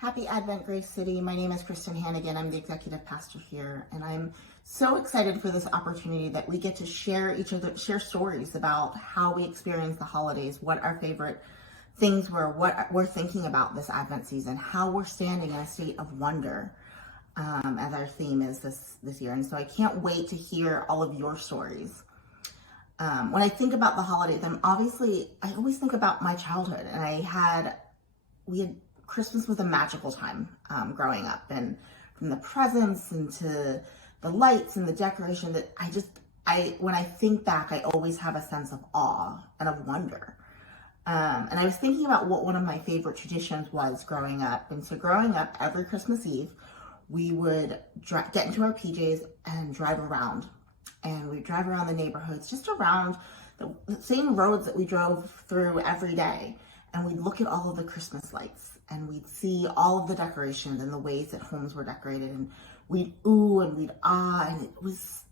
Happy Advent, Grace City. My name is Christin Hanigan. I'm the executive pastor here, and I'm so excited for this opportunity that we get to share stories about how we experience the holidays, what our favorite things were, what we're thinking about this Advent season, how we're standing in a state of wonder, as our theme is this year. And so I can't wait to hear all of your stories. When I think about the holidays, I always think about my childhood, and Christmas was a magical time growing up, and from the presents and to the lights and the decoration that when I think back, I always have a sense of awe and of wonder. And I was thinking about what one of my favorite traditions was growing up. And so growing up, every Christmas Eve, we would get into our PJs and drive around. And we'd drive around the neighborhoods, just around the same roads that we drove through every day. And we'd look at all of the Christmas lights, and we'd see all of the decorations and the ways that homes were decorated, and we'd ooh and we'd ah, and it was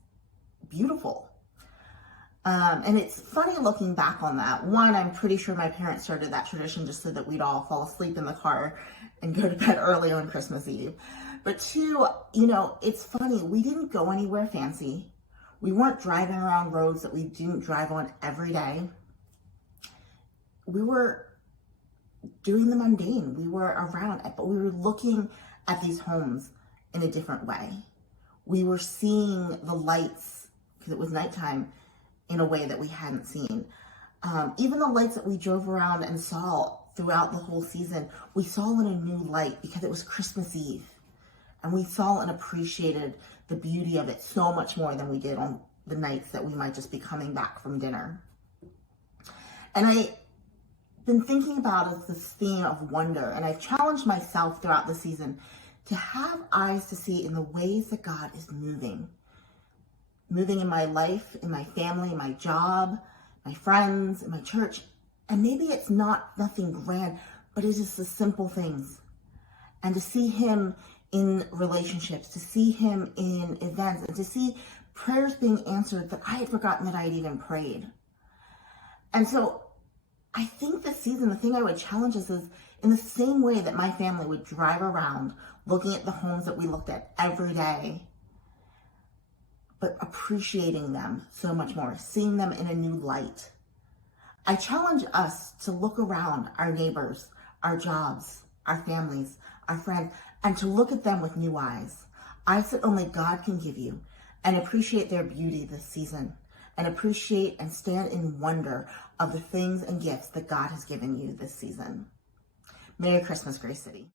beautiful. And it's funny looking back on that. One, I'm pretty sure my parents started that tradition just so that we'd all fall asleep in the car and go to bed early on Christmas Eve. But two, it's funny, we didn't go anywhere fancy. We weren't driving around roads that we didn't drive on every day. We were doing the mundane. We were around it, but we were looking at these homes in a different way. We were seeing the lights, because it was nighttime, in a way that we hadn't seen. Even the lights that we drove around and saw throughout the whole season, we saw in a new light because it was Christmas Eve. And we saw and appreciated the beauty of it so much more than we did on the nights that we might just be coming back from dinner. And I've been thinking about this theme of wonder, and I've challenged myself throughout the season to have eyes to see in the ways that God is moving in my life, in my family, my job, my friends, in my church. And maybe it's nothing grand, but it is the simple things. And to see him in relationships, to see him in events, and to see prayers being answered that I had forgotten that I had even prayed. And so I think this season, the thing I would challenge us is in the same way that my family would drive around looking at the homes that we looked at every day, but appreciating them so much more, seeing them in a new light. I challenge us to look around our neighbors, our jobs, our families, our friends, and to look at them with new eyes that only God can give you, and appreciate their beauty this season, and appreciate and stand in wonder of the things and gifts that God has given you this season. Merry Christmas, Grace City.